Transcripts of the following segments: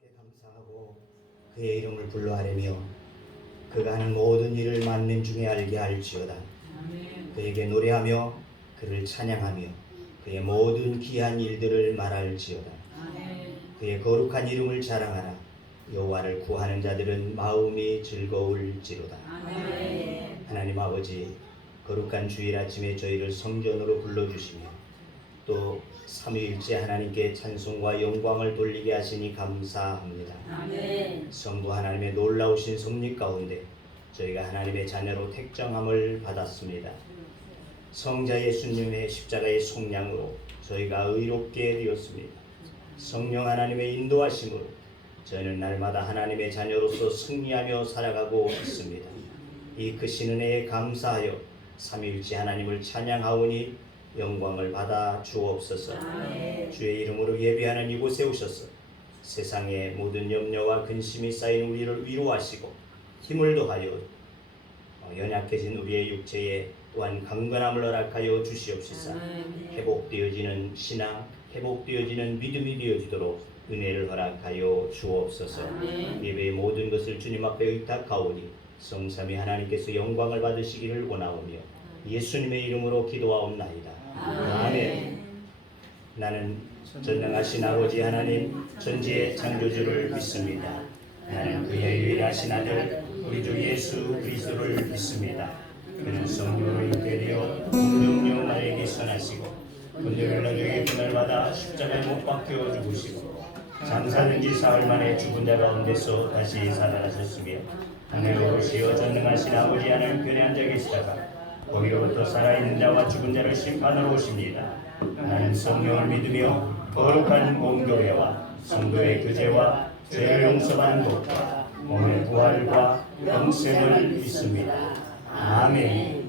주님께 감사하고 그의 이름을 불러하려며 그가 하는 모든 일을 만민 중에 알게 할지어다. 그에게 노래하며 그를 찬양하며 그의 모든 귀한 일들을 말할지어다. 그의 거룩한 이름을 자랑하라. 여호와를 구하는 자들은 마음이 즐거울지로다. 하나님 아버지, 거룩한 주일 아침에 저희를 성전으로 불러주시며 또 삼위일체 하나님께 찬송과 영광을 돌리게 하시니 감사합니다. 성부 하나님의 놀라우신 섭리 가운데 저희가 하나님의 자녀로 택정함을 받았습니다. 성자 예수님의 십자가의 속량으로 저희가 의롭게 되었습니다. 성령 하나님의 인도하심으로 저희는 날마다 하나님의 자녀로서 승리하며 살아가고 있습니다. 이 크신 은혜에 감사하여 삼위일체 하나님을 찬양하오니 영광을 받아 주옵소서. 주의 이름으로 예배하는 이곳에 오셔서 세상의 모든 염려와 근심이 쌓인 우리를 위로하시고 힘을 더하여 연약해진 우리의 육체에 또한 강건함을 허락하여 주시옵시사. 회복되어지는 신앙, 회복되어지는 믿음이 되어지도록 은혜를 허락하여 주옵소서. 예배의 모든 것을 주님 앞에 의탁하오니 성삼위 하나님께서 영광을 받으시기를 원하오며 예수님의 이름으로 기도하옵나이다. 아멘. 나는 전능하신 아버지 하나님 전지의 창조주를 믿습니다. 나는 그의 유일하신 아들 우리 주 예수 그리스도를 믿습니다. 그는 성령으로 잉태되어 공중령 나에게 선하시고 군대를 너에게 분을 받아 십자가에 못 박혀 죽으시고 장사된 지 사흘 만에 죽은 자 가운데서 다시 살아나셨으며 하늘로 오시어 전능하신 아버지 하나님 편에 앉아 계시다가 거기로부터 살아있는 자와 죽은 자를 심판하러 오십니다. 나는 성령을 믿으며 거룩한 공교회와 성도의 교제와 죄를 용서받는 것과 몸의 부활과 영생을 믿습니다. 아멘.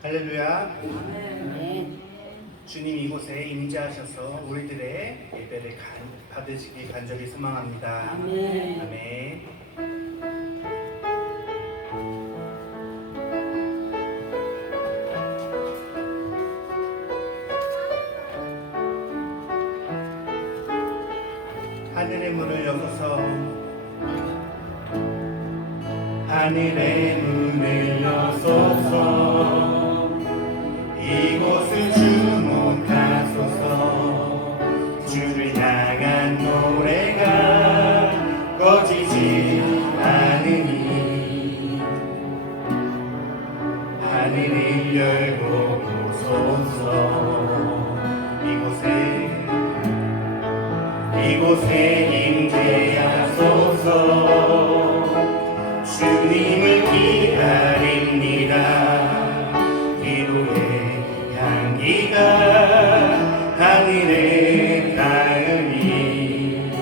할렐루야. 주님 이곳에 임재하셔서 우리들의 예배를 받으시기 간절히 소망합니다. 아멘. 하늘의 문을 여소서. 하늘의 문을 여소서. 이곳을 주목하소서. 주를 향한 노래가 꺼지지 않으니 하늘을 열고 오소서. 이곳에 임재하소서. 주님을 기다립니다. 기도의 향기가 하늘에 닿으니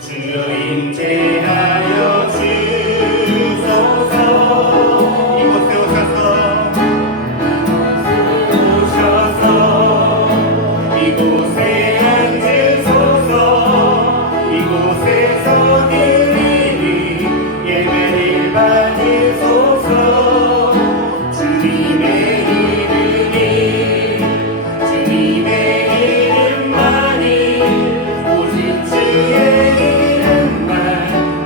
주여 임재하여 주소서. 이곳에 오셔서 이곳에 이곳에서 드리니 예배를 받으소서. 주님의 이름만이 오직 주의 이름만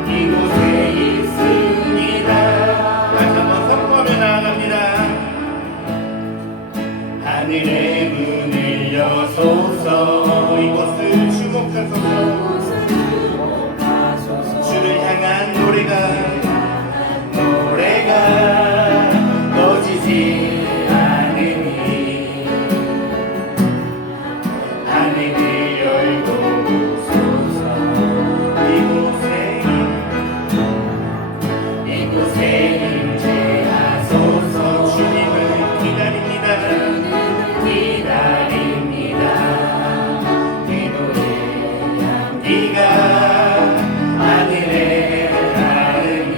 이곳에 있습니다. 다시 한번 선포하며 나아갑니다. 하늘의 문을 여소서. 이곳을 주목하소서. 주를 향한 노래가 꺼지지 않으니 하늘을 열고 오소서. 이곳에 임재하소서. 주님을 기다립니다. 기도의 향기가 하늘에 닿으니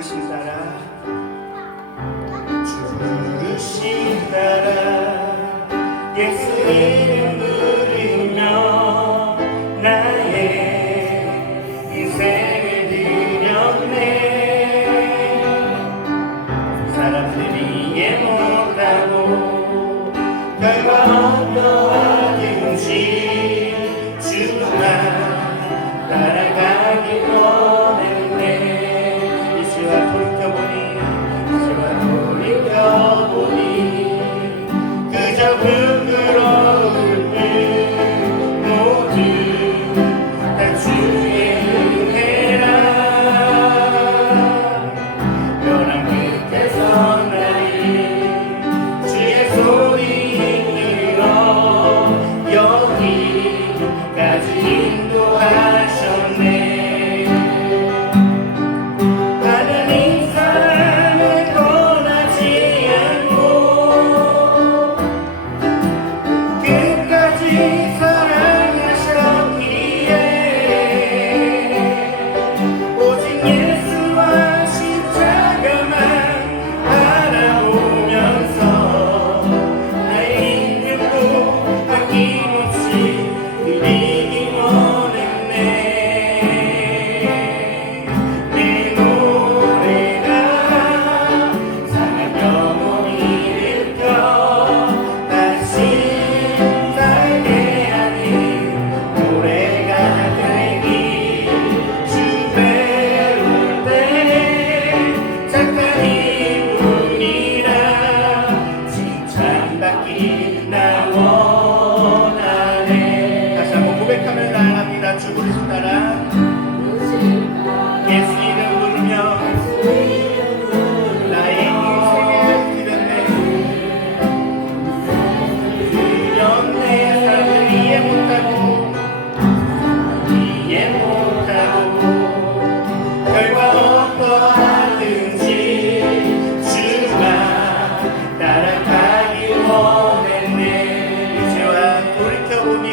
부르심 따라 주 부르심 따라 예수 이름 부르며 나의 인생을 드렸네. 사람들이 이해 못하고 결과 어떠하든지 주만 따라가기 원했네. 이제와 돌이켜보니 그저 부끄러울 뿐 모두 다 주의 은혜라. 벼랑 끝에 선 나를 주의 소리 들어 여기까지 인도하셨네. 하나님 사랑을 떠나지 않고 끝까지 사랑하셨기에 오직 예수와 십자가만 바라보면서 나의 인생도 아낌없이 드리기 원했네. 내 노래가 상한 영혼이 일으켜 다시 살게 하는 노래가 되기. 주 배울 때 착한 이뿐이라 칭찬받기 나 원하네. 다시 한번 고백하며 나아갑니다. 주 부르심 따라 예수 이름 부르며 나의 인생을 드렸네. 사람들 이해 못하고 결과 어떠하든지 주만 따라가기 원했네. 이제와 돌이켜보니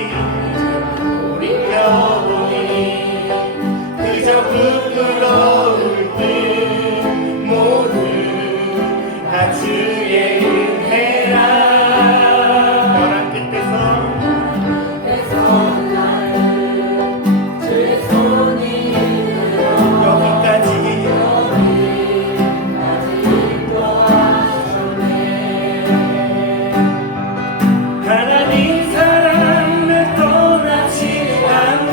그저 부끄러울 뿐 모두 다 주의 은혜라. 벼랑 끝에서 여기까지 하나님 사랑을 떠나지 않고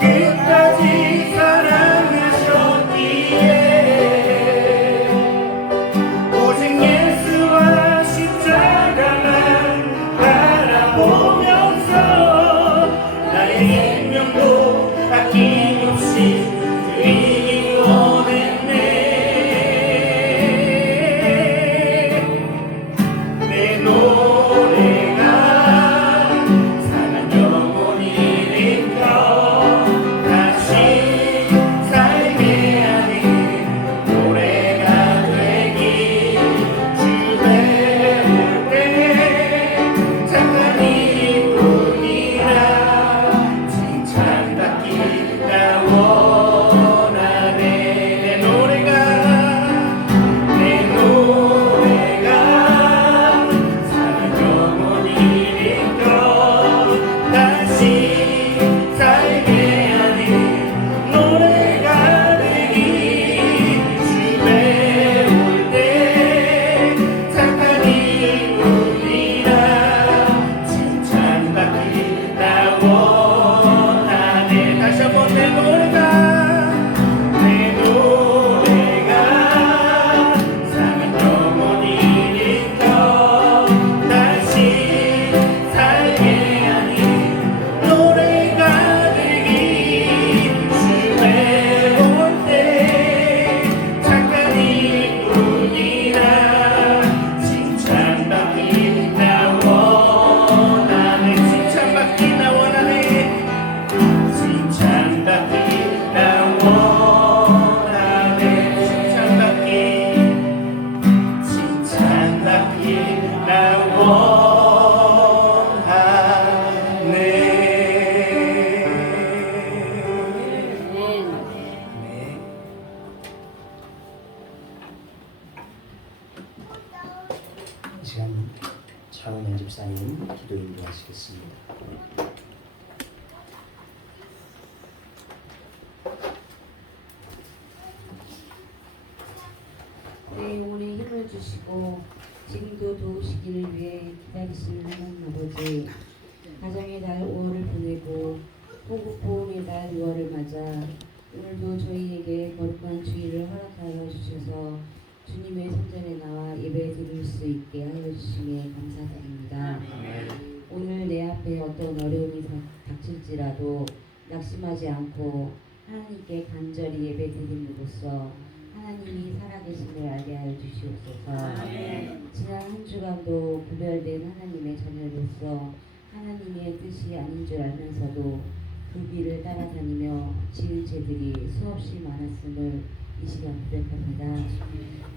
끝까지 사랑하셨기에 오직 예수와 십자가만 바라보면서 나의 생명도 아낌없이 드리기 원했네. 내 노래가 상한 영혼이 일으켜 다시 살게 하는 노래가 되기. 주 배울 때 착한 이뿐이라 칭찬받기 집사님 기도 인도하시겠습니다. 내 영혼에 힘을 주시고 지금도 도우시기를 위해 기다리시는 하나님 아버지, 가정의 달 5월을 보내고 호국 보훈의 달 6월을 맞아 오늘도 저희에게 거룩한 주일을 허락하여 주셔서 주님의 성전에 나와 예배 드릴 수 있게 하여 주심에 감사드립니다. 오늘 내 앞에 어떤 어려움이 닥칠지라도 낙심하지 않고 하나님께 간절히 예배 드림으로써 하나님이 살아계심을 알게 하여 주시옵소서. 지난 한 주간도 구별된 하나님의 자녀로서 하나님의 뜻이 아닌 줄 알면서도 그 길을 따라다니며 지은 죄들이 수없이 많았음을 이 시간 고백합니다.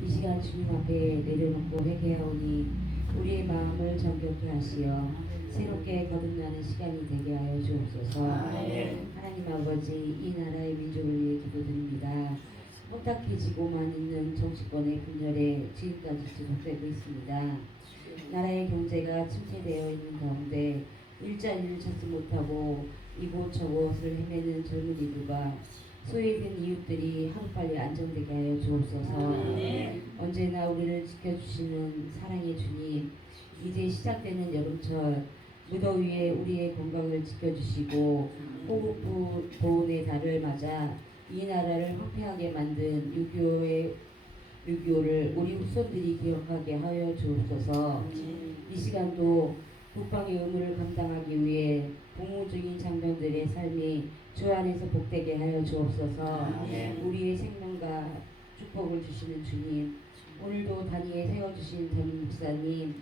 이 시간 주님 앞에 내려놓고 회개하오니 우리의 마음을 정결케 하시어 새롭게 거듭나는 시간이 되게 하여 주옵소서. 하나님 아버지, 이 나라의 민족을 위해 기도드립니다. 혼탁해지고만 있는 정치권의 분열에 지금까지 지속되고 있습니다. 나라의 경제가 침체되어 있는 가운데 일자리를 찾지 못하고 이곳저곳을 헤매는 젊은이들과 소외된 이웃들이 하루빨리 안정되게 하여 주옵소서. 언제나 우리를 지켜주시는 사랑의 주님, 이제 시작되는 여름철 무더위에 우리의 건강을 지켜주시고 호국 보훈의 달을 맞아 이 나라를 황폐하게 만든 6.25를 우리 후손들이 기억하게 하여 주옵소서. 이 시간도 국방의 의무를 감당하기 위해 복무 중인 장병들의 삶이 주 안에서 복되게 하여 주옵소서. 우리의 생명과 축복을 주시는 주님, 오늘도 단위에 세워주신 담임 목사님,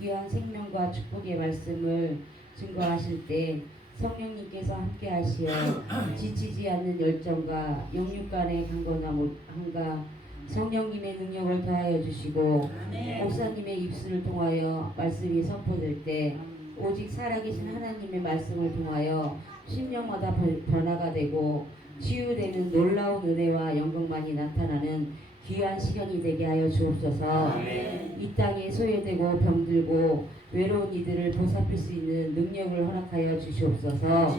귀한 생명과 축복의 말씀을 증거하실 때 성령님께서 함께 하시어 지치지 않는 열정과 영육 간의 강건함과 성령님의 능력을 더하여 주시고 목사님의 입술을 통하여 말씀이 선포될 때 오직 살아계신 하나님의 말씀을 통하여 심령마다 변화가 되고 치유되는 놀라운 은혜와 영광만이 나타나는 귀한 시간이 되게 하여 주옵소서. 이 땅에 소외되고 병들고 외로운 이들을 보살필 수 있는 능력을 허락하여 주시옵소서.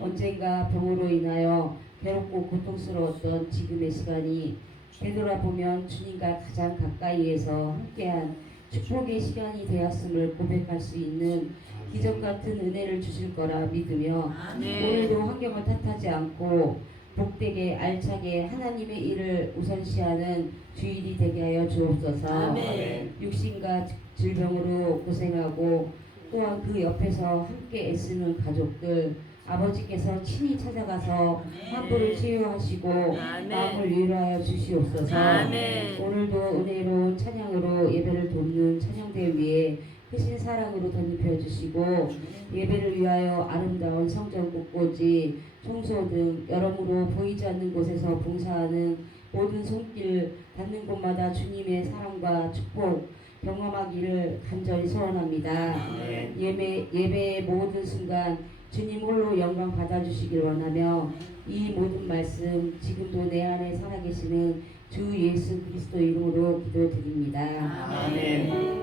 언젠가 병으로 인하여 괴롭고 고통스러웠던 지금의 시간이 되돌아보면 주님과 가장 가까이에서 함께한 축복의 시간이 되었음을 고백할 수 있는 기적같은 은혜를 주실 거라 믿으며 오늘도 환경을 탓하지 않고 복되게 알차게 하나님의 일을 우선시하는 주일이 되게 하여 주옵소서. 육신과 질병으로 고생하고 또한 그 옆에서 함께 애쓰는 가족들, 아버지께서 친히 찾아가서 환부를 치유하시고 마음을 위로하여 주시옵소서. 오늘도 은혜로운 찬양으로 예배를 돕는 찬양대 위에 크신 사랑으로 덧입혀 주시고 예배를 위하여 아름다운 성전 곳곳이 청소 등 여러모로 보이지 않는 곳에서 봉사하는 모든 손길 닿는 곳마다 주님의 사랑과 축복 경험하기를 간절히 소원합니다. 예배의 모든 순간 주님 홀로 영광 받아주시길 원하며 이 모든 말씀 지금도 내 안에 살아계시는 주 예수 그리스도 이름으로 기도드립니다. 아멘.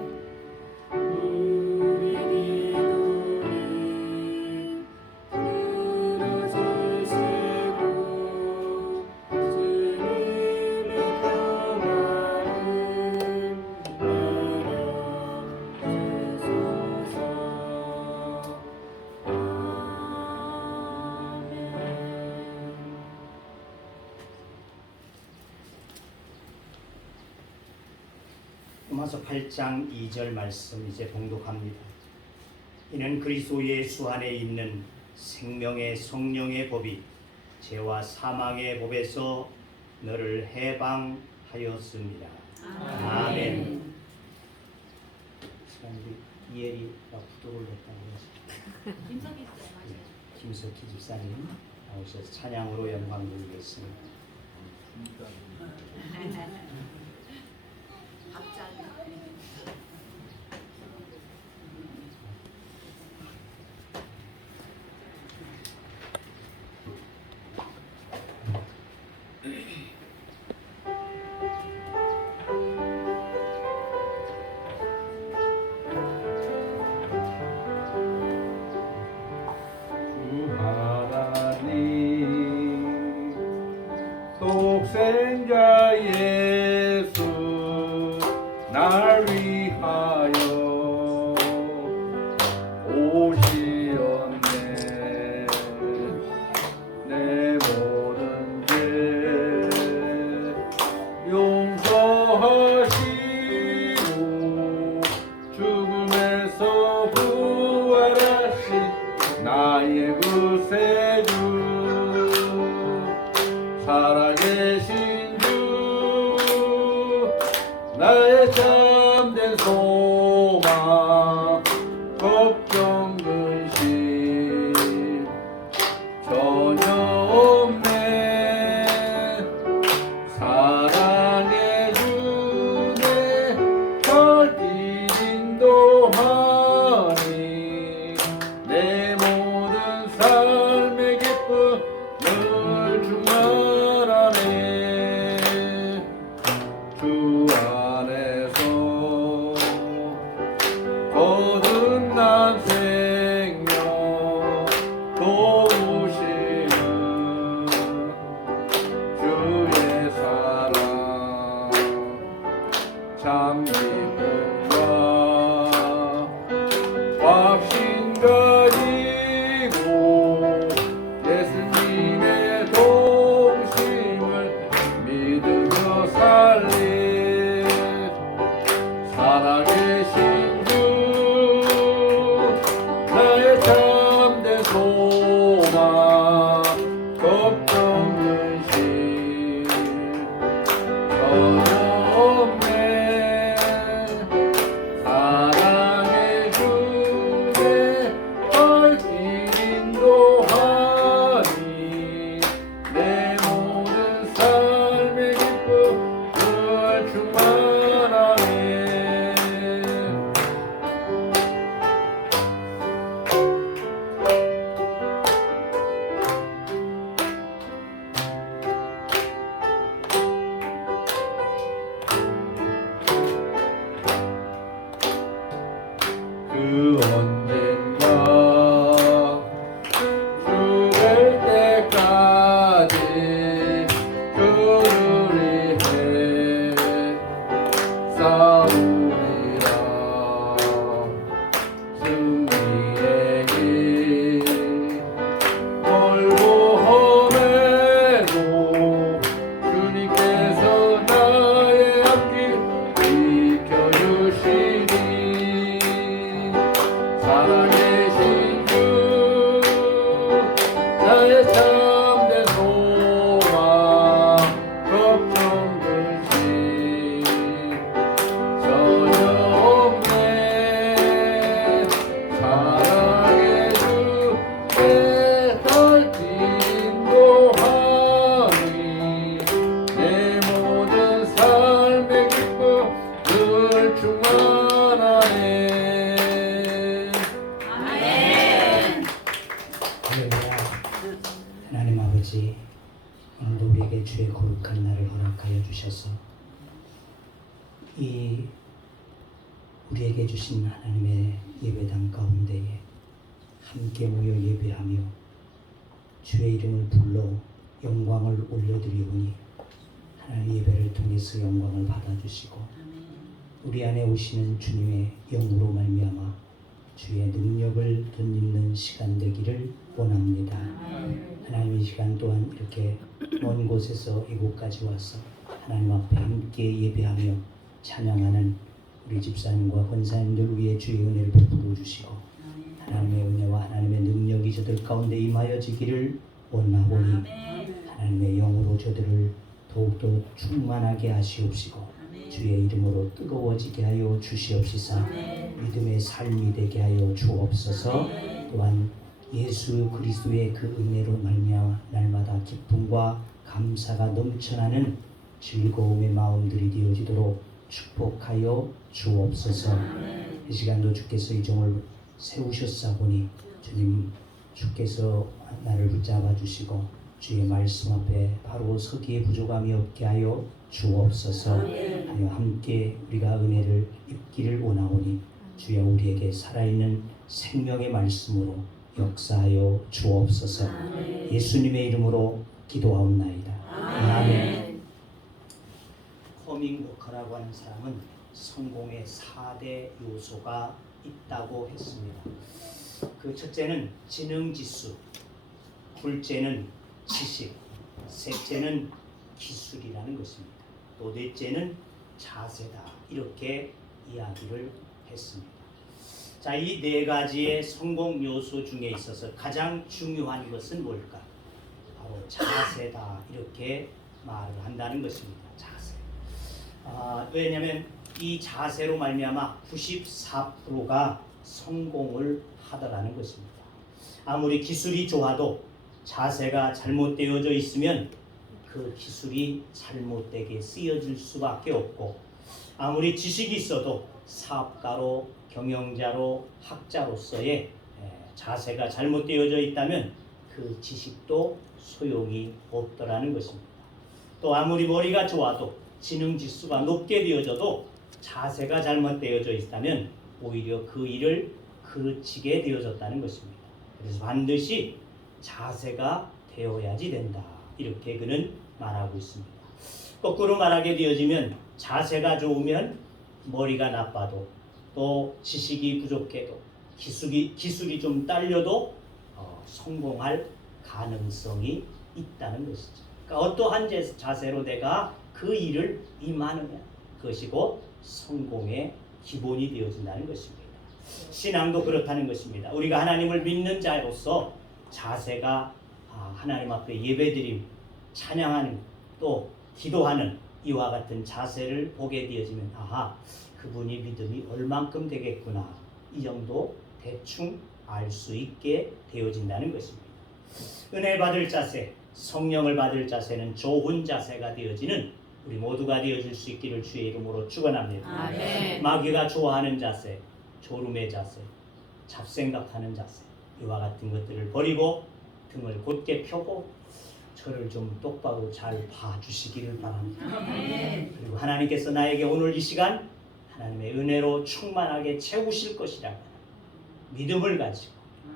로마서 8장 2절 말씀 이제 봉독합니다. 이는 그리스도 예수 안에 있는 생명의 성령의 법이 죄와 사망의 법에서 너를 해방하였습니다. 아멘. 시간 우리 이혜리가 부도를 냈다고 해서 김석희 집사님 나오셔서 찬양으로 영광 돌리겠습니다. 살아계신 주 나의 참된 소망 걱정 근심 전혀 없네 사랑해 주네 널 인도하니 내 모든 삶의 기쁨 늘 충만하네 주 안에서 거듭난 생명 도우시는 주의 사랑 참 기쁨과 확신 가지고 예수님의 동심을 믿으며 살리 살아계신 주 나의 참된 소망 걱정 근심 전혀 없네 사랑해 주네 널 인도하니 내 모든 삶의 기쁨 늘 충만하네 그 언젠가 죽을 때까지 주를 위해 싸우리라 승리의 길 멀고 험해도 주님께서 나의 앞길 지켜주시니 살아계신 주 나의 참된 소망 걱정 근심 전혀 없네 사랑해 주내 널 인도하니 내 모든 삶의 기쁨 늘 충만하네 할렐루야. 하나님 아버지, 오늘도 우리에게 주의 거룩한 날을 허락하여 주셔서 이 우리에게 주신 하나님의 예배당 가운데에 함께 모여 예배하며 주의 이름을 불러 영광을 올려드리오니 하나님 예배를 통해서 영광을 받아주시고 우리 안에 오시는 주님의 영으로 말미암아 주의 능력을 덧입는 시간 되기를 원합니다. 하나님 이 시간 또한 이렇게 먼 곳에서 이곳까지 와서 하나님 앞에 함께 예배하며 찬양하는 우리 집사님과 권사님들 위해 주의 은혜를 베풀어 주시고 하나님의 은혜와 하나님의 능력이 저들 가운데 임하여지기를 원하오니 하나님의 영으로 저들을 더욱더 충만하게 하시옵시고 주의 이름으로 뜨거워지게 하여 주시옵시사 믿음의 삶이 되게 하여 주옵소서. 또한 예수 그리스도의 그 은혜로 말미암아 날마다 기쁨과 감사가 넘쳐나는 즐거움의 마음들이 되어지도록 축복하여 주옵소서. 이 시간도 주께서 이 종을 세우셨사오니 주님 주께서 나를 붙잡아 주시고 주의 말씀 앞에 바로 서기에 부족함이 없게 하여 주옵소서. 하여 함께 우리가 은혜를 입기를 원하오니 주여 우리에게 살아있는 생명의 말씀으로 역사하여 주옵소서. 예수님의 이름으로 기도하옵나이다. 아멘. 커밍워커라고 하는 사람은 성공의 4대 요소가 있다고 했습니다. 그 첫째는 지능지수, 둘째는 지식, 셋째는 기술이라는 것입니다. 또 넷째는 자세다. 이렇게 이야기를 했습니다. 자, 이 네 가지의 성공 요소 중에 있어서 가장 중요한 것은 뭘까? 바로 바로 자세다 이렇게 말을 한다는 것입니다. 자세. 왜냐하면 이 자세로 말미암아 94%가 성공을 하더라는 것입니다. 아무리 기술이 좋아도 자세가 잘못되어져 있으면 그 기술이 잘못되게 쓰여질 수밖에 없고, 아무리 지식이 있어도 사업가로, 경영자로, 학자로서의 자세가 잘못되어져 있다면 그 지식도 소용이 없더라는 것입니다. 또 아무리 머리가 좋아도 지능지수가 높게 되어져도 자세가 잘못되어져 있다면 오히려 그 일을 그르치게 되어졌다는 것입니다. 그래서 반드시 자세가 되어야지 된다, 이렇게 그는 말하고 있습니다. 거꾸로 말하게 되어지면 자세가 좋으면 머리가 나빠도, 또 지식이 부족해도, 기술이 좀 딸려도 성공할 가능성이 있다는 것이죠. 그러니까 어떠한 자세로 내가 그 일을 임하느냐, 그것이 곧 성공의 기본이 되어진다는 것입니다. 신앙도 그렇다는 것입니다. 우리가 하나님을 믿는 자로서 자세가 하나님 앞에 예배드림, 찬양하는, 또 기도하는 이와 같은 자세를 보게 되어지면 그분이 믿음이 얼만큼 되겠구나, 이 정도 대충 알 수 있게 되어진다는 것입니다. 은혜 받을 자세, 성령을 받을 자세는 좋은 자세가 되어지는 우리 모두가 되어질 수 있기를 주의 이름으로 축원합니다. 아멘. 마귀가 좋아하는 자세, 졸음의 자세, 잡생각하는 자세, 이와 같은 것들을 버리고 등을 곧게 펴고 저를 좀 똑바로 잘 봐주시기를 바랍니다. 아멘. 그리고 하나님께서 나에게 오늘 이 시간 하나님의 은혜로 충만하게 채우실 것이라고 하는 믿음을 가지고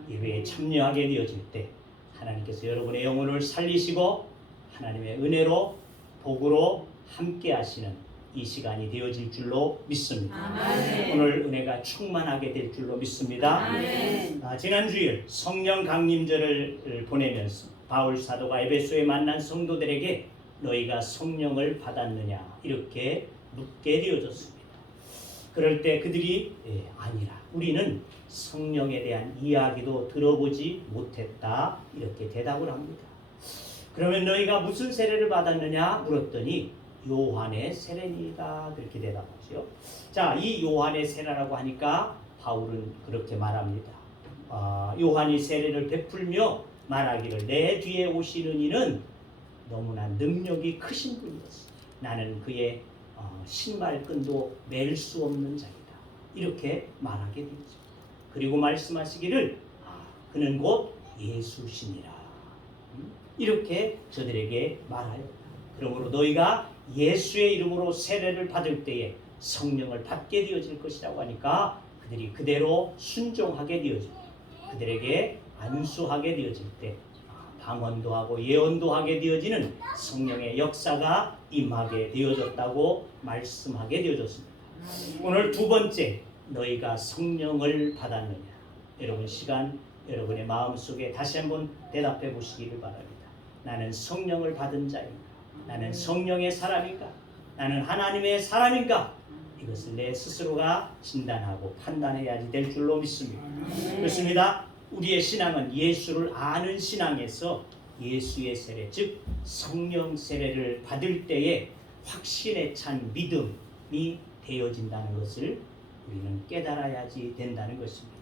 예배에 참여하게 되어질 때 하나님께서 여러분의 영혼을 살리시고 하나님의 은혜로, 복으로 함께 하시는 이 시간이 되어질 줄로 믿습니다. 아멘. 오늘 은혜가 충만하게 될 줄로 믿습니다. 아멘. 지난 주일 성령 강림절을 보내면서 바울 사도가 에베소에 만난 성도들에게 너희가 성령을 받았느냐 이렇게 묻게 되어졌습니다. 그럴 때 그들이 아니라 우리는 성령에 대한 이야기도 들어보지 못했다, 이렇게 대답을 합니다. 그러면 너희가 무슨 세례를 받았느냐 물었더니 요한의 세례니이다, 그렇게 대답하죠. 자, 이 요한의 세례라고 하니까 바울은 그렇게 말합니다. 요한이 세례를 베풀며 말하기를 내 뒤에 오시는 이는 너무나 능력이 크신 분이었어. 나는 그의 신발끈도 맬 수 없는 자이다, 이렇게 말하게 되죠. 그리고 말씀하시기를 그는 곧 예수시니라, 이렇게 저들에게 말하여 그러므로 너희가 예수의 이름으로 세례를 받을 때에 성령을 받게 되어질 것이라고 하니까 그들이 그대로 순종하게 되어지고 그들에게 안수하게 되어질 때 방언도 하고 예언도 하게 되어지는 성령의 역사가 임하게 되어졌다고 말씀하게 되어졌습니다. 오늘 두 번째, 너희가 성령을 받았느냐. 여러분 시간, 여러분의 마음속에 다시 한번 대답해 보시기를 바랍니다. 나는 성령을 받은 자인가? 나는 성령의 사람인가? 나는 하나님의 사람인가? 이것을 내 스스로가 진단하고 판단해야지 될 줄로 믿습니다. 그렇습니다. 우리의 신앙은 예수를 아는 신앙에서 예수의 세례, 즉 성령 세례를 받을 때에 확신에 찬 믿음이 되어진다는 것을 우리는 깨달아야지 된다는 것입니다.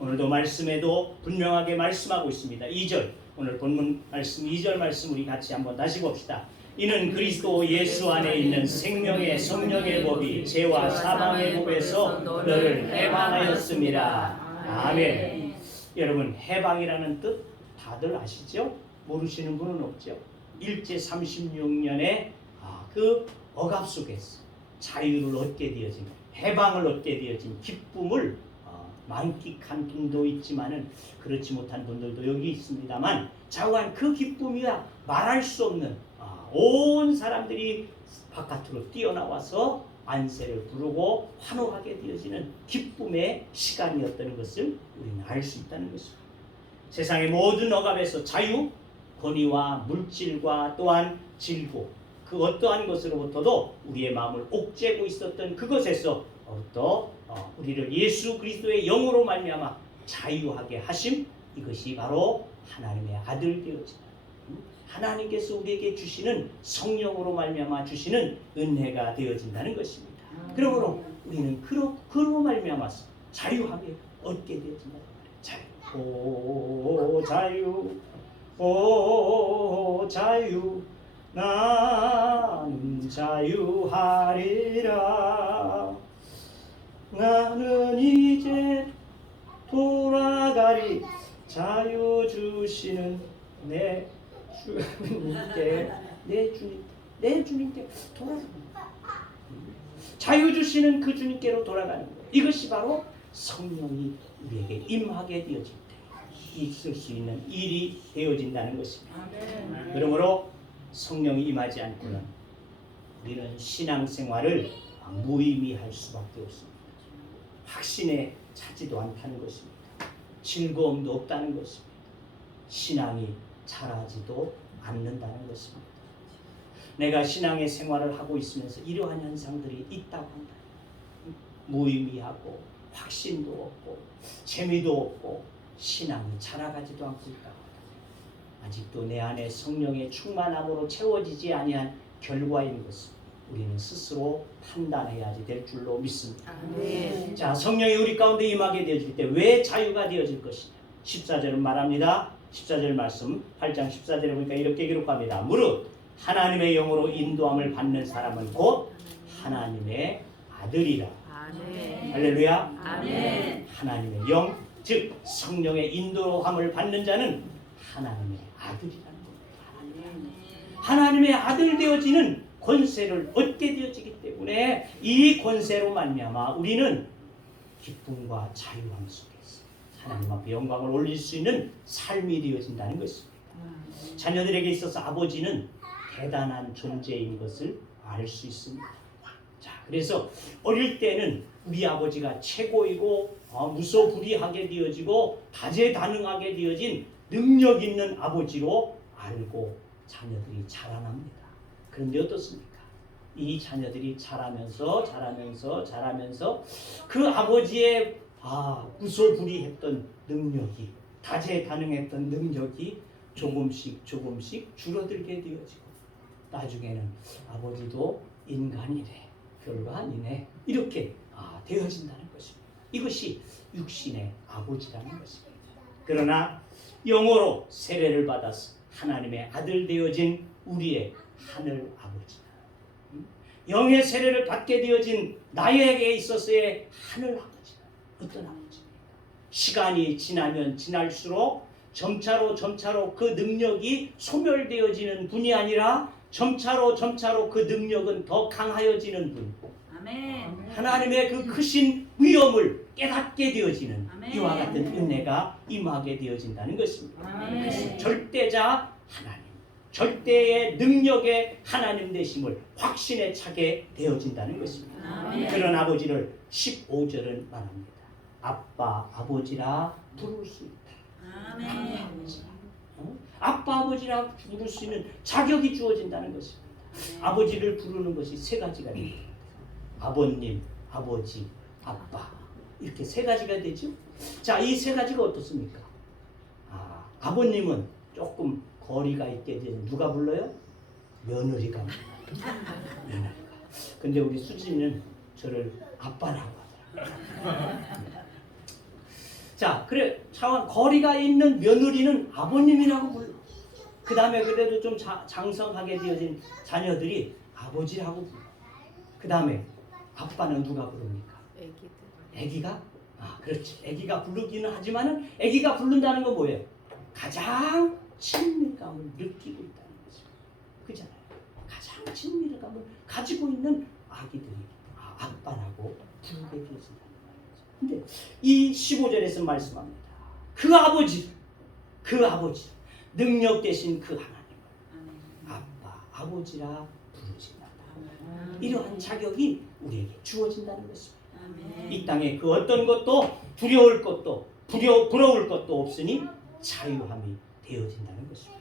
오늘도 말씀에도 분명하게 말씀하고 있습니다. 2절, 오늘 본문 말씀 2절 말씀 우리 같이 한번 다시 봅시다. 이는 그리스도 예수 안에 있는 생명의 성령의 법이 죄와 사망의 법에서 너를 해방하였습니다. 아멘. 여러분, 해방이라는 뜻 다들 아시죠? 모르시는 분은 없죠? 일제 36년에 그 억압 속에서 자유를 얻게 되어진, 해방을 얻게 되어진 기쁨을 만끽한 분도 있지만은 그렇지 못한 분들도 여기 있습니다만, 자우한 그 기쁨이야 말할 수 없는 온 사람들이 바깥으로 뛰어나와서 안세를 부르고 환호하게 되어지는 기쁨의 시간이었다는 것을 우리는 알 수 있다는 것입니다. 세상의 모든 억압에서 자유, 권위와 물질과 또한 질고 그 어떠한 것으로부터도 우리의 마음을 옥죄고 있었던 그것에서 우리를 예수 그리스도의 영으로 말미암아 자유하게 하심, 이것이 바로 하나님의 아들 되어지는 하나님께서 우리에게 주시는 성령으로 말미암아 주시는 은혜가 되어진다는 것입니다. 그러므로 우리는 그로 말미암아서 자유함을 얻게 되어진다는 말이에요. 오 자유, 오 자유, 나는 자유하리라. 나는 이제 돌아가리. 자유 주시는 내 주님께, 내 주님께 돌아갑니다. 자유 주시는 그 주님께로 돌아가는 것. 이것이 바로 성령이 우리에게 임하게 되어질 때 있을 수 있는 일이 되어진다는 것입니다. 그러므로 성령이 임하지 않고는 우리는 신앙생활을 무의미할 수밖에 없습니다. 확신에 차지도 않다는 것입니다. 즐거움도 없다는 것입니다. 신앙이 자라지도 않는다는 것입니다. 내가 신앙의 생활을 하고 있으면서 이러한 현상들이 있다고 한다. 무의미하고 확신도 없고 재미도 없고 신앙이 자라가지도 않고 있다고 한다. 아직도 내 안에 성령의 충만함으로 채워지지 아니한 결과인 것을 우리는 스스로 판단해야지 될 줄로 믿습니다. 자, 성령이 우리 가운데 임하게 되어질 때 왜 자유가 되어질 것이냐. 14절은 말합니다. 14절 말씀 8장 14절에 보니까 이렇게 기록합니다. 무릇 하나님의 영으로 인도함을 받는 사람은 곧 하나님의 아들이라. 아멘. 할렐루야. 아멘. 하나님의 영, 즉 성령의 인도함을 받는 자는 하나님의 아들이라는 겁니다. 하나님의 아들 되어지는 권세를 얻게 되어지기 때문에 이 권세로 말미암아 우리는 기쁨과 자유함 속에서 하나님 앞에 영광을 올릴 수 있는 삶이 되어진다는 것입니다. 자녀들에게 있어서 아버지는 대단한 존재인 것을 알 수 있습니다. 자, 그래서 어릴 때는 우리 아버지가 최고이고 무소불위하게 되어지고 다재다능하게 되어진 능력 있는 아버지로 알고 자녀들이 자라납니다. 그런데 어떻습니까? 이 자녀들이 자라면서 그 아버지의 무소불위했던 능력이, 다재다능했던 능력이 조금씩 줄어들게 되어지고 나중에는 아버지도 인간이네, 별거 아니네, 이렇게 되어진다는 것입니다. 이것이 육신의 아버지라는 것입니다. 그러나 영어로 세례를 받아서 하나님의 아들 되어진 우리의 하늘 아버지, 영의 세례를 받게 되어진 나에게 있어서의 하늘 아버지는 어떤 아버지입니까? 시간이 지나면 지날수록 점차로 그 능력이 소멸되어지는 분이 아니라 점차로 그 능력은 더 강하여지는 분. 아멘. 하나님의 그 크신 위엄을 깨닫게 되어지는 아멘. 이와 같은 은혜가 임하게 되어진다는 것입니다. 아멘. 그래서 절대자 하나님, 절대의 능력의 하나님 되심을 확신에 차게 되어진다는 것입니다. 아멘. 그런 아버지를 15절은 말합니다. 아빠, 아버지라 부를 수 있다. 아멘. 아빠, 아버지라 부를 수 있는 자격이 주어진다는 것입니다. 아버지를 부르는 것이 세 가지가 됩니다. 아버님, 아버지, 아빠, 이렇게 세 가지가 되죠. 자, 이 세 가지가 어떻습니까? 아버님은 조금 거리가 있게 되는, 누가 불러요? 며느리가 불러요. 며느리가. 근데 우리 수진이는 저를 아빠라고 하더라고요. 자, 그래, 차원 거리가 있는 며느리는 아버님이라고 불러. 그 다음에 그래도 좀 장성하게 되어진 자녀들이 아버지라고 불러. 그 다음에 아빠는 누가 부릅니까? 애기가? 그렇지. 애기가 부르기는 하지만은 애기가 부른다는 건 뭐예요? 가장 친밀감을 느끼고 있다는 거죠. 그잖아요. 가장 친밀감을 가지고 있는 아기들이 아빠라고 부르게 되어진다는 거죠. 근데 이 15절에서 말씀합니다. 그 아버지, 능력 되신 그 하나님을 아빠, 아버지라 부르신다. 이러한 자격이 우리에게 주어진다는 것입니다. 이 땅에 그 어떤 것도 두려울 것도 부러울 것도 없으니 자유함이 되어진다는 것입니다.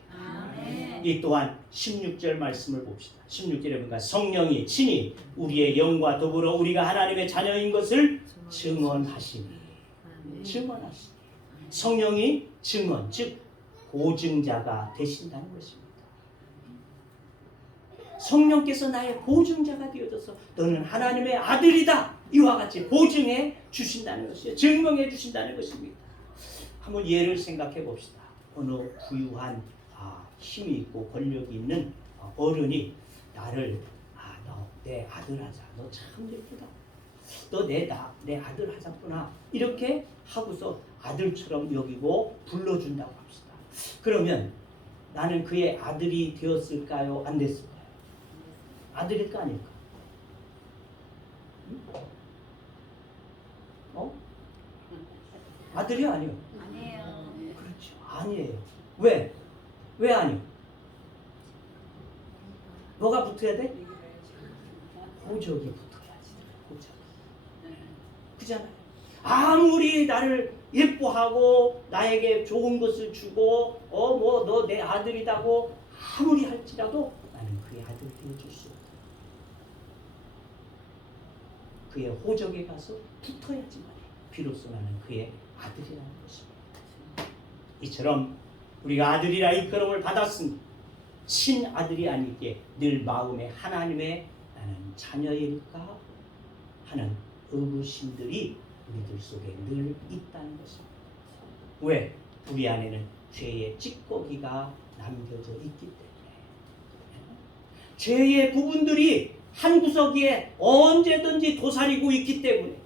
이 또한 16절 말씀을 봅시다. 16절에 보니까 성령이 친히 우리의 영과 더불어 우리가 하나님의 자녀인 것을 증언하시니. 성령이 증언, 즉 보증자가 되신다는 것입니다. 성령께서 나의 보증자가 되어져서 너는 하나님의 아들이다, 이와 같이 보증해 주신다는 것이에요. 증명해 주신다는 것입니다. 한번 예를 생각해 봅시다. 어느 부유한 힘이 있고 권력이 있는 어른이 나를 너 내 아들 하자, 너 참 예쁘다, 너 내 아들 하자꾸나, 이렇게 하고서 아들처럼 여기고 불러준다고 합시다. 그러면 나는 그의 아들이 되었을까요? 안 됐을까요? 아들일까 아닐까? 아들이 아니요. 아니에요. 그렇죠. 아니에요. 왜? 왜 아니요? 뭐가 붙어야 돼? 호적이 붙어야지. 호적. 그잖아요. 아무리 나를 예뻐하고 나에게 좋은 것을 주고 뭐 너 내 아들이라고 아무리 할지라도 나는 그의 아들 되어줄 수 없다. 그의 호적에 가서 붙어야지만 비로소 나는 그의 아들이라는 것입니다. 이처럼 우리가 아들이라 일컬음을 받았으니 친아들이 아니기에 늘 마음에 하나님의 나는 자녀일까 하는 의구심들이 우리들 속에 늘 있다는 것입니다. 왜? 우리 안에는 죄의 찌꺼기가 남겨져 있기 때문에, 죄의 부분들이 한 구석에 언제든지 도사리고 있기 때문에,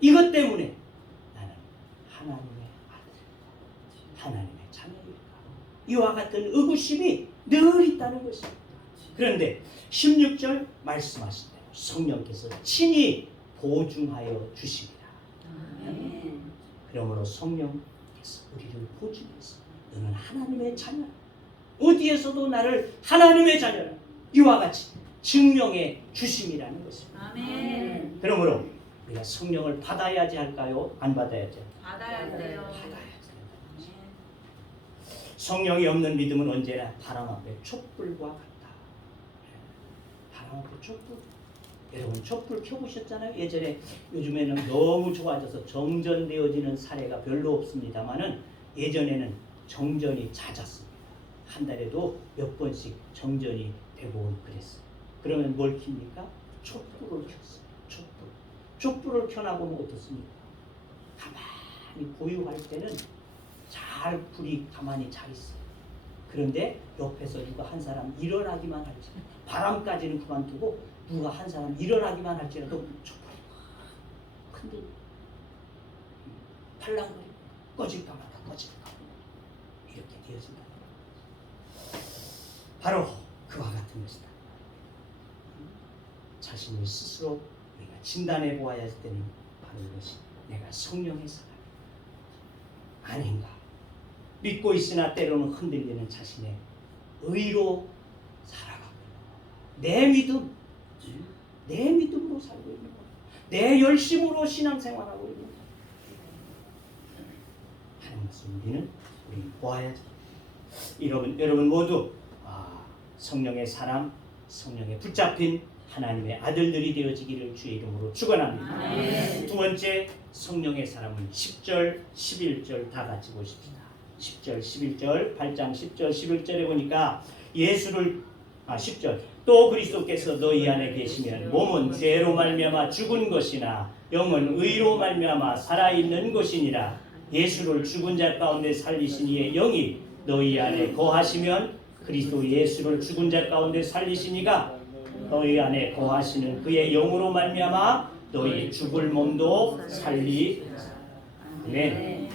이것 때문에 나는 하나님의 아들, 하나님의 자녀일까, 이와 같은 의구심이 늘 있다는 것입니다. 그런데 16절 말씀하신 대로 성령께서 친히 보증하여 주시리라. 그러므로 성령께서 우리를 보증해서 너는 하나님의 자녀, 어디에서도 나를 하나님의 자녀라, 이와 같이 증명해 주심이라는 것입니다. 아멘. 그러므로 우리가 성령을 받아야지 할까요? 안 받아야지 할까요? 받아야 돼요. 받아야지. 성령이 없는 믿음은 언제나 바람 앞에 촛불과 같다. 바람 앞에 촛불. 여러분 촛불 켜보셨잖아요. 예전에, 요즘에는 너무 좋아져서 정전되어지는 사례가 별로 없습니다만은 예전에는 정전이 잦았습니다. 한 달에도 몇 번씩 정전이 되고 그랬어요. 그러면 뭘 킵니까? 촛불을 켰어요. 촛불을 켜놔보면 어떻습니까? 가만히 고요할 때는 잘 불이 가만히 잘 있어요. 그런데 옆에서 누가 한 사람 일어나기만 할지, 바람까지는 그만두고 누가 한 사람 일어나기만 할지라도 촛불이 막 흔들고 팔랑거리고 꺼질까 말까 이렇게 되어진다. 바로 그와 같은 것이다. 자신을 스스로 우리가 진단해 보아야 할 때는 바로 이것이 내가 성령의 사람 아닌가. 믿고 있으나 때로는 흔들리는 자신의 의로 살아가고 내 믿음으로 살고 있는 것, 내 열심으로 신앙생활하고 있는 것 하는 것을 우리는 보아야죠. 여러분 모두 성령의 사람, 성령에 붙잡힌 하나님의 아들들이 되어지기를 주의 이름으로 축원합니다. 아멘. 두 번째 성령의 사람은 10절, 11절 다 같이 보십시다. 10절, 11절, 8장 10절, 11절에 보니까 10절 또 그리스도께서 너희 안에 계시면 몸은 죄로 말미암아 죽은 것이나 영은 의로 말미암아 살아있는 것이니라. 예수를 죽은 자 가운데 살리신 이의 영이 너희 안에 거하시면 그리스도 예수를 죽은 자 가운데 살리신 이가 너희 안에 거하시는 그의 영으로 말미암아 너희 죽을 몸도 살리. 아멘.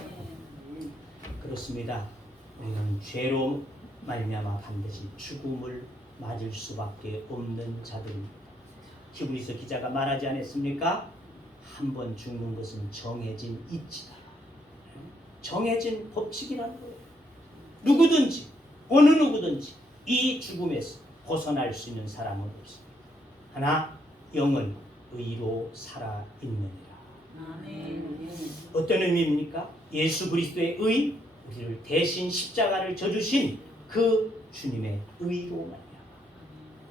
그렇습니다. 우리는 죄로 말미암아 반드시 죽음을 맞을 수밖에 없는 자들입니다. 히브리서 기자가 말하지 않았습니까? 한 번 죽는 것은 정해진 이치다. 정해진 법칙이라는 거예요. 누구든지 어느 누구든지 이 죽음에서 벗어날 수 있는 사람은 없습니다. 하나 영은 의로 살아있느니라. 아멘. 어떤 의미입니까? 예수 그리스도의 의, 우리를 대신 십자가를 져주신 그 주님의 의로 말이야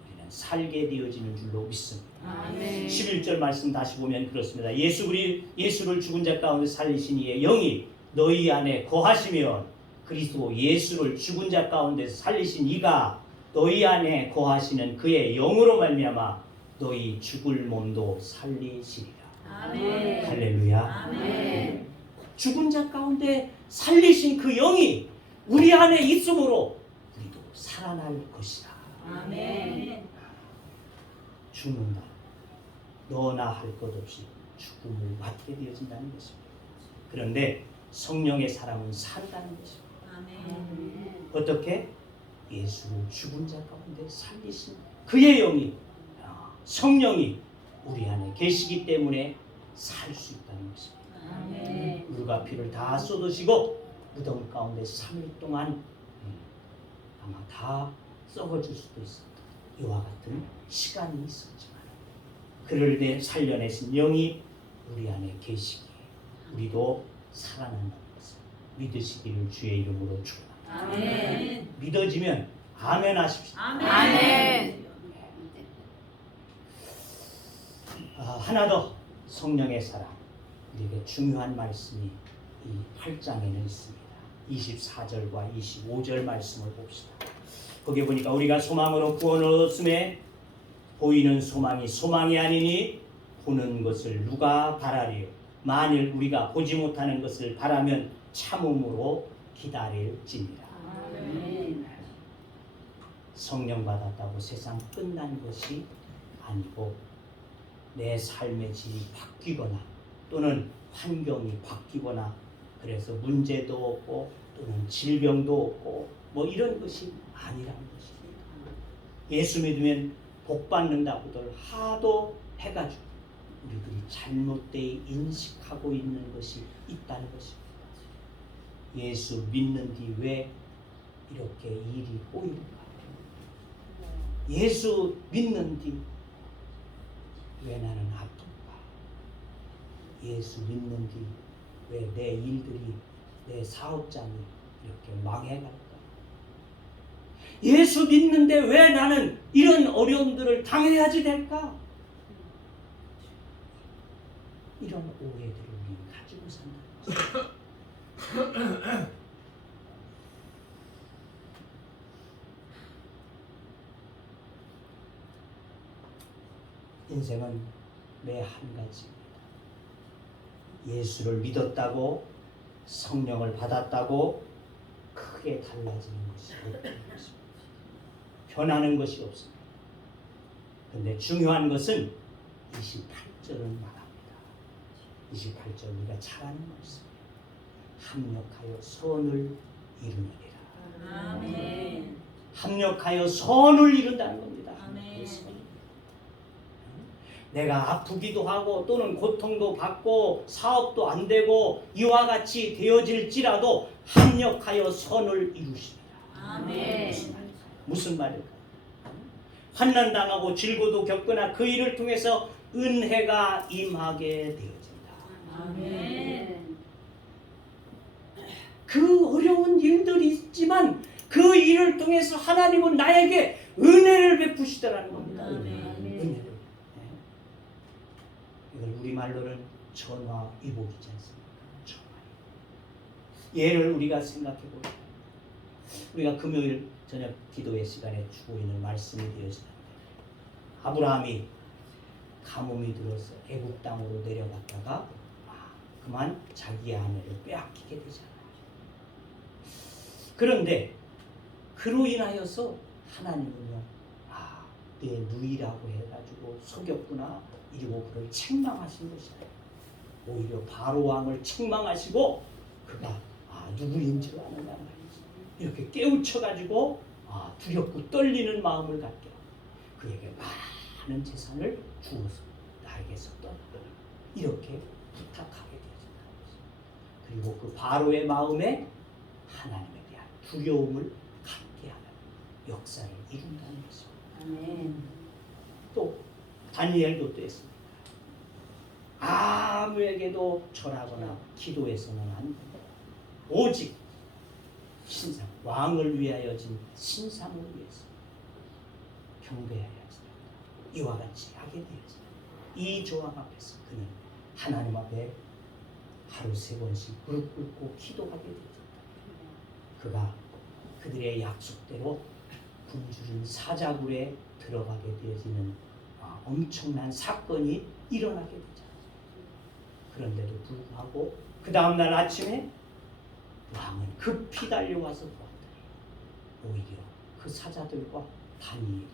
우리는 살게 되어지는 줄로 믿습니다. 아멘. 11절 말씀 다시 보면 그렇습니다. 예수를 죽은 자 가운데 살리신 이의 영이 너희 안에 거하시면 그리스도 예수를 죽은 자 가운데 살리신 이가 너희 안에 거하시는 그의 영으로 말미암아 너희 죽을 몸도 살리시리라. 아멘. 할렐루야. 아멘. 죽은 자 가운데 살리신 그 영이 우리 안에 있으므로 우리도 살아날 것이다. 아멘. 죽는다. 너나 할 것 없이 죽음을 맞게 되어진다는 것입니다. 그런데 성령의 사람은 산다는 것입니다. 아멘. 어떻게? 예수를 죽은 자 가운데 살리신 그의 영이, 성령이 우리 안에 계시기 때문에 살 수 있다는 것입니다. 아멘. 물과 피를 다 쏟으시고 무덤 가운데 3일 동안 아마 다 썩어질 수도 있었다. 이와 같은 시간이 있었지만 그를 살려내신 영이 우리 안에 계시기에 우리도 살아난다는 것을 믿으시기를 주의 이름으로 축원합니다. 아멘. 믿어지면 아멘 하십시오. 아멘. 하나 더 성령의 사랑, 우리에게 중요한 말씀이 이 8장에는 있습니다. 24절과 25절 말씀을 봅시다. 거기 보니까 우리가 소망으로 구원을 얻었음에 보이는 소망이 소망이 아니니 보는 것을 누가 바라리요. 만일 우리가 보지 못하는 것을 바라면 참음으로 기다릴지니라. 아멘. 성령 받았다고 세상 끝난 것이 아니고 내 삶의 질이 바뀌거나 또는 환경이 바뀌거나 그래서 문제도 없고 또는 질병도 없고 뭐 이런 것이 아니라는 것입니다. 예수 믿으면 복 받는다고들 하도 해가지고 우리들이 잘못되이 인식하고 있는 것이 있다는 것입니다. 예수 믿는 뒤 왜 이렇게 일이 꼬일까? 예수 믿는 뒤 왜 나는 아픈가? 예수 믿는 뒤 왜 내 일들이, 내 사업장이 이렇게 망해갈까? 예수 믿는데 왜 나는 이런 어려움들을 당해야지 될까? 이런 오해들을 우리는 가지고 산다. 인생은 매 한 가지입니다. 예수를 믿었다고 성령을 받았다고 크게 달라지는 것이 없다는 것입니다. 변하는 것이 없습니다. 그런데 중요한 것은 28절은 말합니다. 28절 우리가 잘 아는 말씀이에요. 합력하여 선을 이루느니라. 아멘. 합력하여 선을 이룬다는 겁니다. 아멘. 내가 아프기도 하고 또는 고통도 받고 사업도 안 되고 이와 같이 되어질지라도 합력하여 선을 이루십니다. 아멘. 무슨 말일까요? 환난당하고 질고도 겪거나 그 일을 통해서 은혜가 임하게 되어진다. 아멘. 그 어려운 일들이 있지만 그 일을 통해서 하나님은 나에게 은혜를 베푸시더라는 겁니다. 아멘. 은혜를. 이걸 우리말로는 전화위복이지 않습니까? 전화위복. 예를 우리가 생각해 보자. 우리가 금요일 저녁 기도의 시간에 주고 있는 말씀이 되어지는데 아브라함이 가뭄이 들어서 애굽 땅으로 내려갔다가 그만 자기의 아내를 빼앗기게 되잖아요. 그런데 그로 인하여서 하나님은요, 내 누이라고 해가지고 속였구나 이러고 그를 책망하신 것이에요. 오히려 바로 왕을 책망하시고 그가 누구인지를 아는가 말이지. 이렇게 깨우쳐가지고 두렵고 떨리는 마음을 갖게 하고 그에게 많은 재산을 주어서 나에게서 떠나라 이렇게 부탁하게 되어진다는 것입니다. 그리고 그 바로의 마음에 하나님에 대한 두려움을 갖게 하는 역사를 이룬다는 것입니다. 아멘. 또 다니엘도 또 했습니다. 아무에게도 절하거나 기도해서는 안 된다. 오직 신상, 왕을 위하여진 신상을 위해서 경배해야지 된다. 이와 같이 하게 되어진다. 이 조항 앞에서 그는 하나님 앞에 하루 3번씩 무릎 꿇고 기도하게 되었다. 그가 그들의 약속대로 굶주린 사자굴에 들어가게 되어지는 엄청난 사건이 일어나게 되죠. 그런데도 불구하고 그 다음날 아침에 왕은 급히 달려와서 보았더니 오히려 그 사자들과 다니엘이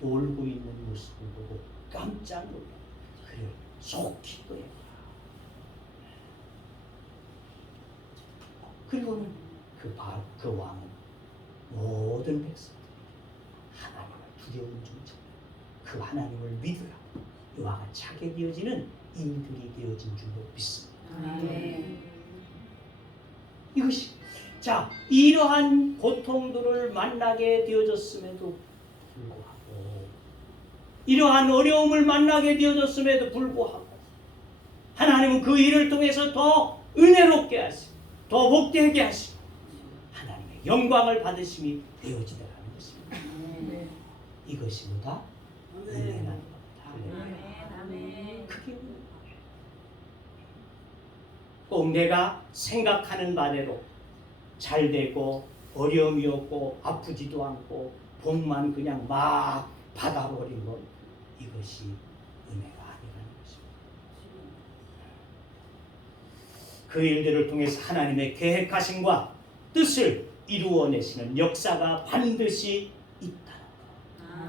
놀고 있는 모습을 보고 깜짝 놀라 그를 속히 꺼내라. 그리고는 그 왕은 모든 백성들이 하나님을 두려운 중처 그 하나님을 믿으라 이와 같이 하게 되어지는 인들이 되어진 줄로 믿습니다. 이것이 자 이러한 고통들을 만나게 되어졌음에도 불구하고 이러한 어려움을 만나게 되어졌음에도 불구하고 하나님은 그 일을 통해서 더 은혜롭게 하시고 더 복되게 하시고 하나님의 영광을 받으심이 되어지더라는 것입니다. 이것이 보다 은혜라는 겁니다. 그게 꼭 내가 생각하는 바대로 잘 되고 어려움이 없고 아프지도 않고 복만 그냥 막 받아버린 것 이것이 은혜가 아니라는 것입니다. 그 일들을 통해서 하나님의 계획하심과 뜻을 이루어내시는 역사가 반드시 있다는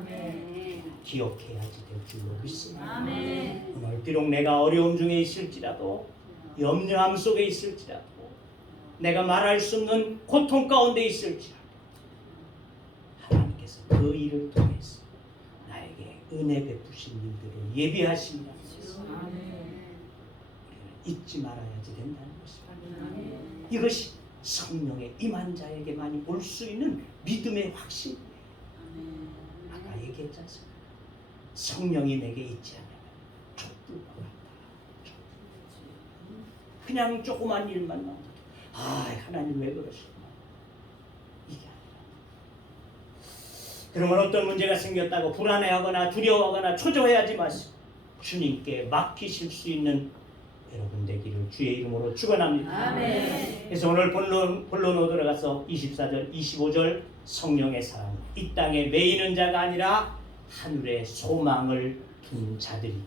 것 기억해야지 될 줄로 믿습니다. 오늘 비록 내가 어려움 중에 있을지라도 염려함 속에 있을지라도 내가 말할 수 없는 고통 가운데 있을지라도 하나님께서 그 일을 통해서 나에게 은혜 베푸신 일들을 예비하신다는 것을 우리는 잊지 말아야지 된다는 것입니다. 이것이 성령의 임한 자에게만이 올 수 있는 믿음의 확신이에요. 아까 얘기했지 않습니까? 성령이 내게 있지 않으면 촛불과 같다. 그냥 조그만 일만 나오도 하나님 왜 그러시구나 이게 아니라 그러면 어떤 문제가 생겼다고 불안해하거나 두려워하거나 초조해하지 마시고 주님께 맡기실 수 있는 여러분 되기를 주의 이름으로 축원합니다. 그래서 오늘 본론으로 들어가서 24절 25절 성령의 사랑 이 땅에 매이는 자가 아니라 하늘에 소망을 둔 자들이기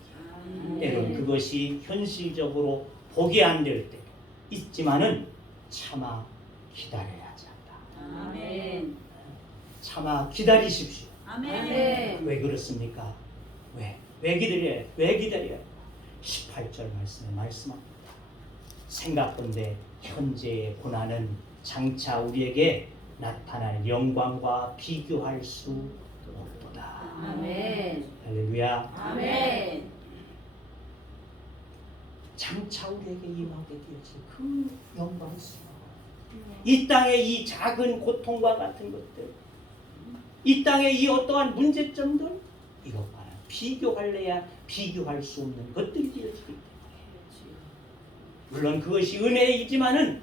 때론 그것이 현실적으로 복이 안 될 때 있지만은 참아 기다려야 한다. 참아 기다리십시오. 왜 그렇습니까? 왜 기다려야? 왜 기다려야? 18절 말씀에 말씀합니다. 생각건대 현재의 고난은 장차 우리에게 나타날 영광과 비교할 수 없도다. 할렐루야. 장차 우리에게 임하게 되어질 그 영광스러움 이 땅의 이 작은 고통과 같은 것들 이 땅의 이 어떠한 문제점들 이것과는 비교할래야 비교할 수 없는 것들이 되어지기 때문에 물론 그것이 은혜이지만은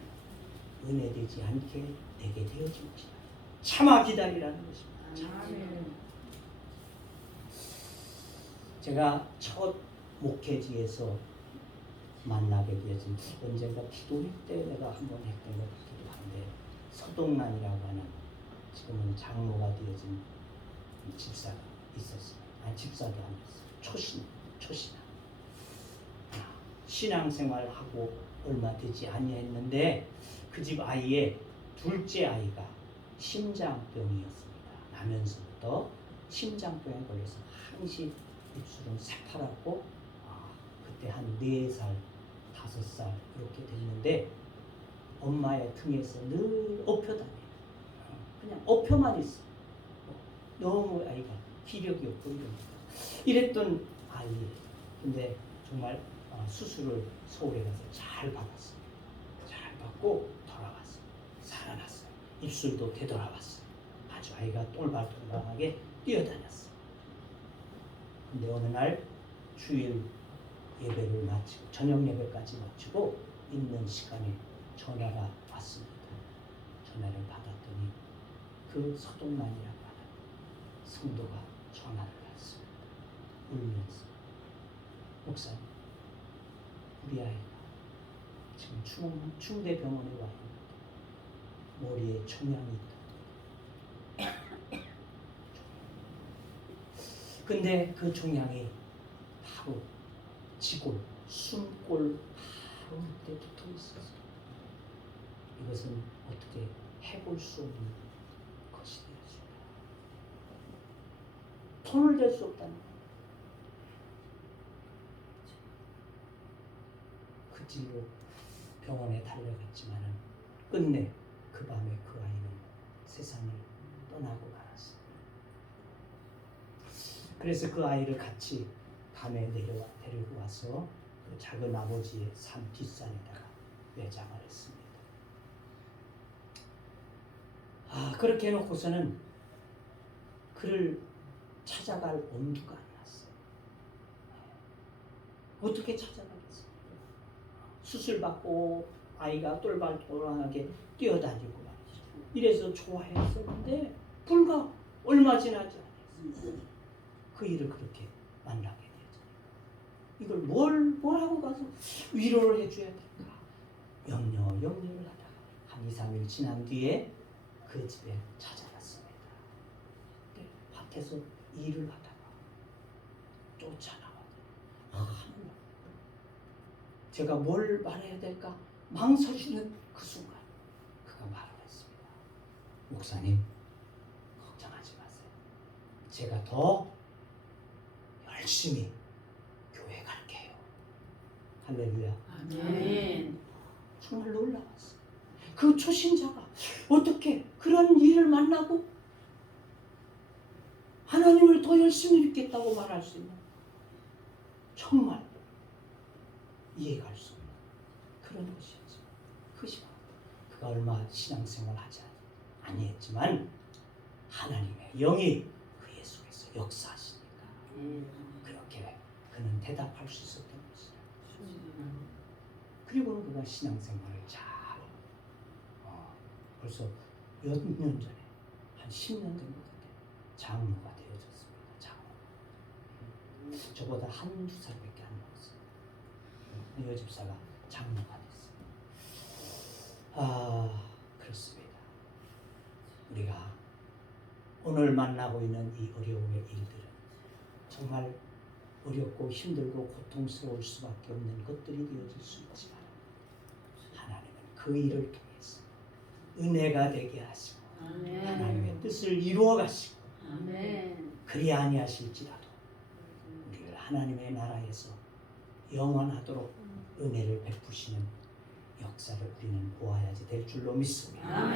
은혜되지 않게 되게 되어집니다. 참아 기다리라는 것입니다. 제가 첫 목회지에서 만나게 되어진 언젠가 기도회 때 내가 한번 했던 것 같기도 한데 서동란이라고 하는 지금은 장로가 되어진 집사가 있었습니다. 집사도 아니었어요. 초신앙. 신앙생활하고 얼마 되지 아니했는데 그 집 아이의 둘째 아이가 심장병이었습니다. 나면서부터 심장병에 걸려서 항시 입술은 새파랗고 그때 한 4살, 5살 이렇게 됐는데 엄마의 등에서 늘 엎혀다녀요. 그냥 엎혀만 있어. 너무 아이가 기력이 없고 이랬던 아이예요. 근데 정말 수술을 서울에 가서 잘 받았어요. 잘 받고 돌아왔어요. 살아났어요. 입술도 되돌아왔어요. 아주 아이가 똘발똘발하게 뛰어다녔어요. 근데 어느 날 주일 예배를 마치고 저녁 예배까지 마치고 있는 시간에 전화가 왔습니다. 전화를 받았더니 그 서동란이라고 하는 성도가 전화를 받습니다. 울면서 목사님 우리 아이가 지금 충대병원에 와 있는데, 머리에 총양이 있다. 근데 그 종양이 바로 지골, 숨골 바로 밑에 붙어 있었어요. 이것은 어떻게 해볼 수 없는 것이 되었습니다. 손을 댈 수 없다는 거예요. 그 길로 병원에 달려갔지만은 끝내 그 밤에 그 아이는 세상을 떠나고 말았어요. 그래서 그 아이를 같이 밤에 데리고 와서 그 작은 아버지의 산 뒷산에다가 매장을 했습니다. 그렇게 해놓고서는 그를 찾아갈 엄두가 안 났어요. 어떻게 찾아가겠어요? 수술받고 아이가 똘발똘발하게 뛰어다니고 말이죠. 이래서 좋아했었는데 불과 얼마 지나지 않았어요. 그 일을 그렇게 만나게 되죠. 이걸 뭐라고 가서 위로를 해줘야 될까? 염려를 하다가 한 2, 3일 지난 뒤에 그 집에 찾아갔습니다. 밭에서 일을 하다가 쫓아나와요. 제가 뭘 말해야 될까 망설이는 그 순간 그가 말을 했습니다. 목사님, 걱정하지 마세요. 제가 더 열심히 교회 갈게요. 할렐루야. 아멘. 정말 놀라웠어요. 그 초신자가 어떻게 그런 일을 만나고 하나님을 더 열심히 믿겠다고 말할 수 있는, 정말 이해할 수 없는 그런 것이었죠. 그 시간 그가 얼마 신앙생활 하지 아니했지만 하나님의 영이 그의 속에서 역사하시니까 그렇게 그는 대답할 수 있었던 것이죠. 그리고는 그가 신앙생활을 잘 벌써 몇 년 전에 한 10년 된 것 같아요. 장로가 되어졌습니다. 장로. 저보다 한두 살밖에 안 먹었어요. 여집사가 장로가 됐어요. 그렇습니다. 우리가 오늘 만나고 있는 이 어려움의 일들은 정말 어렵고 힘들고 고통스러울 수밖에 없는 것들이 되어질 수 있지만 하나님은 그 일을 통해서 은혜가 되게 하시고 하나님의 뜻을 이루어 가시고 그리 아니하실지라도 우리를 하나님의 나라에서 영원하도록 은혜를 베푸시는 역사를 우리는 보아야지 될 줄로 믿습니다.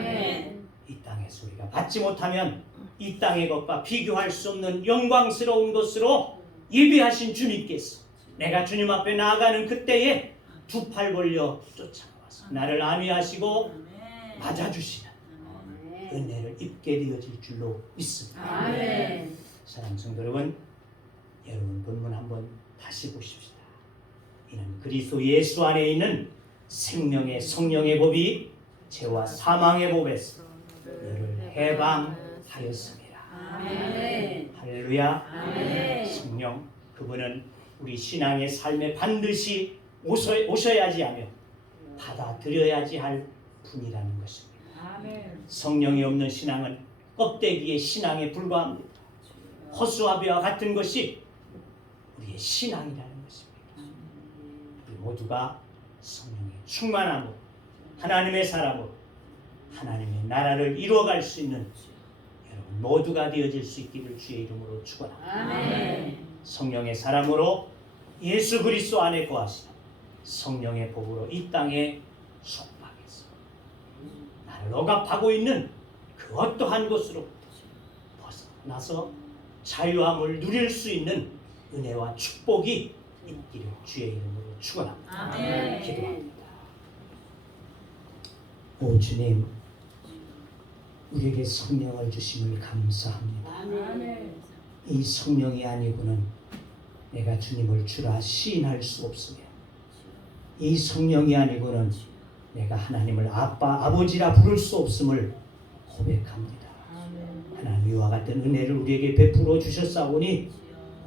이 땅에서 우리가 받지 못하면 이 땅의 것과 비교할 수 없는 영광스러운 것으로 예비하신 주님께서 내가 주님 앞에 나아가는 그때에 두 팔 벌려 쫓아와서 나를 안위하시고 맞아주시는 은혜를 입게 되어질 줄로 믿습니다. 사랑하는 성도 여러분, 본문 한번 다시 보십시다. 이는 그리스도 예수 안에 있는 생명의 성령의 법이 죄와 사망의 법에서 너를 해방하였습니다. 할렐루야. 성령, 그분은 우리 신앙의 삶에 반드시 오셔야지 하며 받아들여야지 할 분이라는 것입니다. 성령이 없는 신앙은 껍데기의 신앙에 불과합니다. 허수아비와 같은 것이 우리의 신앙이라는 것입니다. 우리 모두가 성령의 충만함으로 하나님의 사람으로 하나님의 나라를 이루어갈 수 있는 여러분 모두가 되어질 수 있기를 주의 이름으로 축원합니다. 성령의 사람으로 예수 그리스도 안에 거하시는 성령의 복으로 이 땅의 속박에서 나를 억압하고 있는 그 어떠한 것으로 벗어나서 자유함을 누릴 수 있는 은혜와 축복이 있기를 주의 이름으로 축원합니다. 기도합니다. 오 주님, 우리에게 성령을 주심을 감사합니다. 이 성령이 아니고는 내가 주님을 주라 시인할 수 없으며 이 성령이 아니고는 내가 하나님을 아빠, 아버지라 부를 수 없음을 고백합니다. 하나님 이와 같은 은혜를 우리에게 베풀어 주셨사오니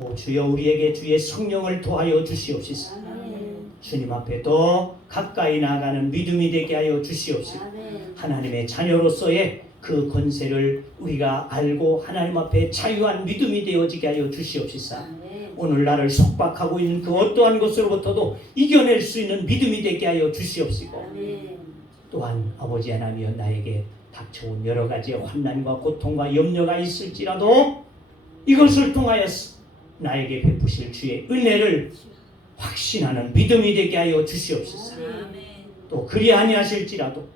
오 주여 우리에게 주의 성령을 도하여 주시옵소서. 주님 앞에 더 가까이 나아가는 믿음이 되게 하여 주시옵소서. 하나님의 자녀로서의 그 권세를 우리가 알고 하나님 앞에 자유한 믿음이 되어지게 하여 주시옵시사. 오늘 나를 속박하고 있는 그 어떠한 것으로부터도 이겨낼 수 있는 믿음이 되게 하여 주시옵시고, 또한 아버지 하나님이여 나에게 닥쳐온 여러 가지의 환난과 고통과 염려가 있을지라도 이것을 통하여서 나에게 베푸실 주의 은혜를 확신하는 믿음이 되게 하여 주시옵소서. 또 그리 아니하실지라도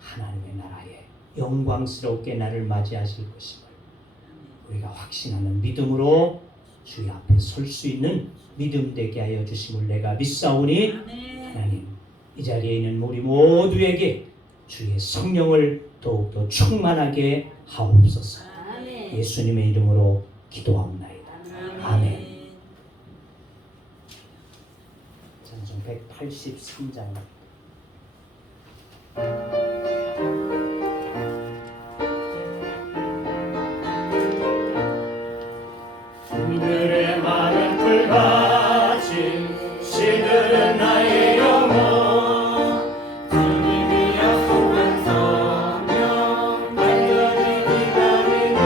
하나님의 나라에 영광스럽게 나를 맞이하실 것임을 우리가 확신하는 믿음으로 주의 앞에 설 수 있는 믿음 되게 하여 주심을 내가 믿사오니, 하나님 이 자리에 있는 우리 모두에게 주의 성령을 더욱더 충만하게 하옵소서. 예수님의 이름으로 기도합나이다. 아멘. 찬송 183장. 그들의 마른 불같이 시들은 나의 영혼, 주님이 약속한 성령 간절히 기다리네.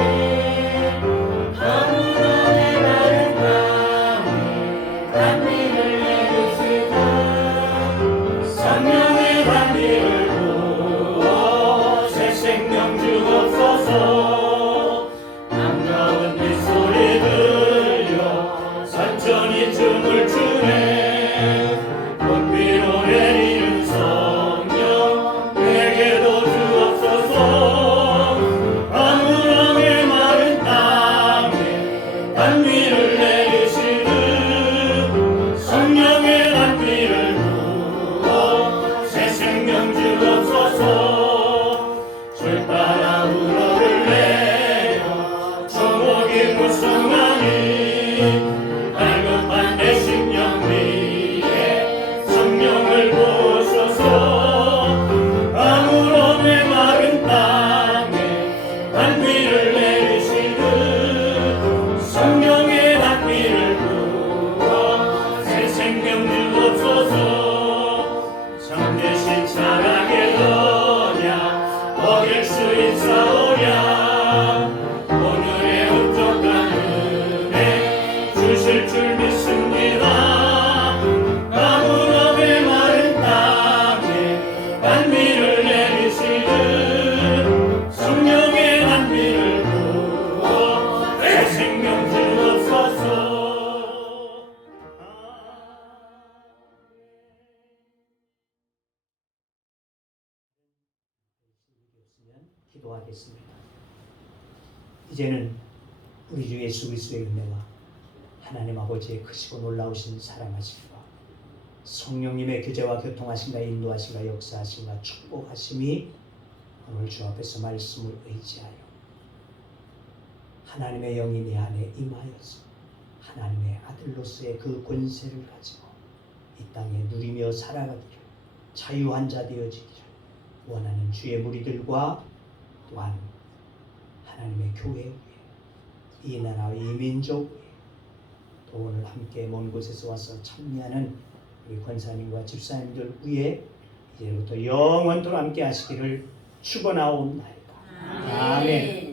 아무런의 마른 땅에 단비를 내리시다. 성령의 단비를 부어 새 생명 주옵소서. 반가운 빗소리 들려 산천이 춤을 추네. 꽃비로 내리는 성령 내게도 주옵소서. 아무랑의 마른 땅에 단비를 내리시는 성령의 단비를 부어 새 생명 주옵소서. 절 따라 우러를 내려 초목이 무성하니 갈급한 내 심령 위에 성령을 부으소서. 아무런의 마른 땅에 단비를 내리시는 성령의 단비를 부어 새 생명 주옵소서. 참되신 사랑의 너냐 어길 수 있사오랴. 오늘의 흡족한 은혜 주실 줄 믿습니다. 아무런의 마른 땅에 단비를 내리시는 성령의 단비를 부어 새 생명 주옵소서. 기도하겠습니다. 이제는 우리 주 예수 그리스도의 은혜와 하나님 아버지의 크시고 놀라우신 사랑하심과 성령님의 교제와 교통하심과 인도하심과 역사하심과 축복하심이 오늘 주 앞에서 말씀을 의지하여 하나님의 영이 내 안에 임하여서 하나님의 아들로서의 그 권세를 가지고 이 땅에 누리며 살아가기를, 자유한 자 되어지기를 원하는 주의 무리들과 또한 하나님의 교회 위에, 이 나라, 이 민족 위에, 또 오늘 함께 먼 곳에서 와서 참여하는 우리 권사님과 집사님들 위에 이제부터 영원토록 함께 하시기를 축원하옵나이다. 아멘.